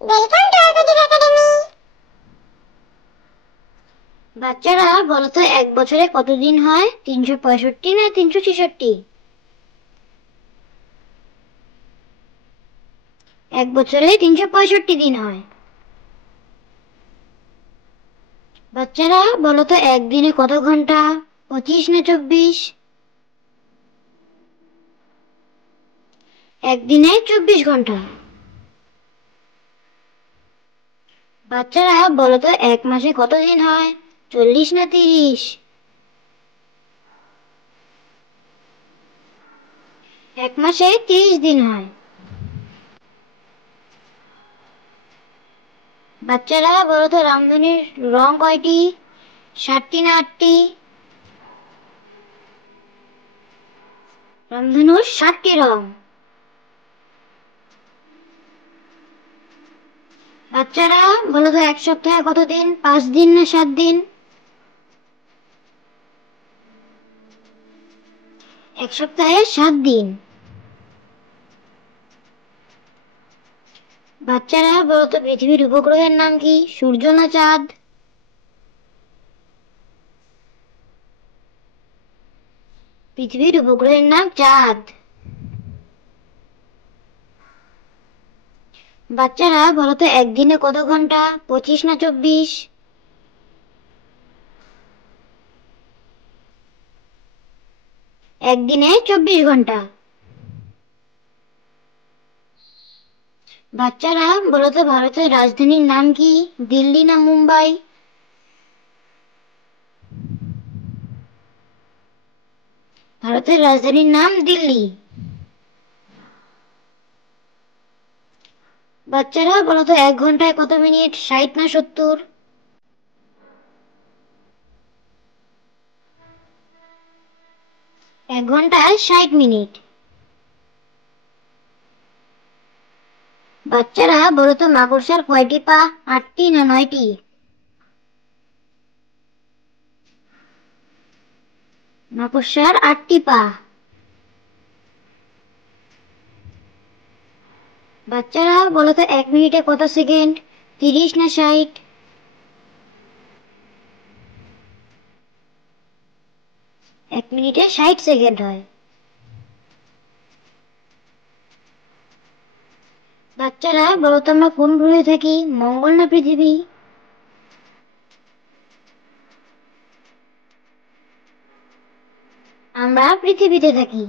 Welcome to আরবিডিক একাডেমি। বাচ্চারা বলো তো, এক বছরে কতদিন হয়? 365 না 366? এক বছরে 365 দিন হয়। বাচ্চারা বলো তো, একদিনে কত ঘন্টা? 25 না 24? একদিনে 24 ঘন্টা। বাচ্চারা বলো তো, এক মাসে কত দিন হয়? 40 না 30? এক মাসে 30 দিন হয়। বাচ্চারা বলো তো, রামধনুর রং কয়টি? 7টি না 8টি? রামধনুর 7টি রং। বাচ্চারা বলো তো, এক সপ্তাহে কত দিন? 5 দিন না 7 দিন? এক সপ্তাহে 7 দিন। বাচ্চারা বলো তো, পৃথিবীর উপগ্রহের নাম কি? সূর্য না চাঁদ? পৃথিবীর উপগ্রহের নাম চাঁদ। বাচ্চারা বলো তো, একদিনে কত ঘন্টা? 25 না 24? একদিনে 24 ঘন্টা। বাচ্চারা বলো তো, ভারতের রাজধানীর নাম কি? দিল্লি না মুম্বাই? ভারতের রাজধানীর নাম দিল্লি। বাচ্চারা বলো তো, 1 ঘন্টায় কত মিনিট? 60 না 70? এক ঘন্টায় 60 মিনিট। বাচ্চারা বলো তো, মাকড়সার কয়টি পা? 8টি না 9টি? মাকড়সার 8টি পা। বাচ্চারা বলো তো, 1 মিনিটে কত সেকেন্ড? 30 না 60? 1 মিনিটে 60 সেকেন্ড হয়। বাচ্চারা বলো তো, আমরা কোন গ্রহে থাকি? মঙ্গল না পৃথিবী? আমরা পৃথিবীতে থাকি।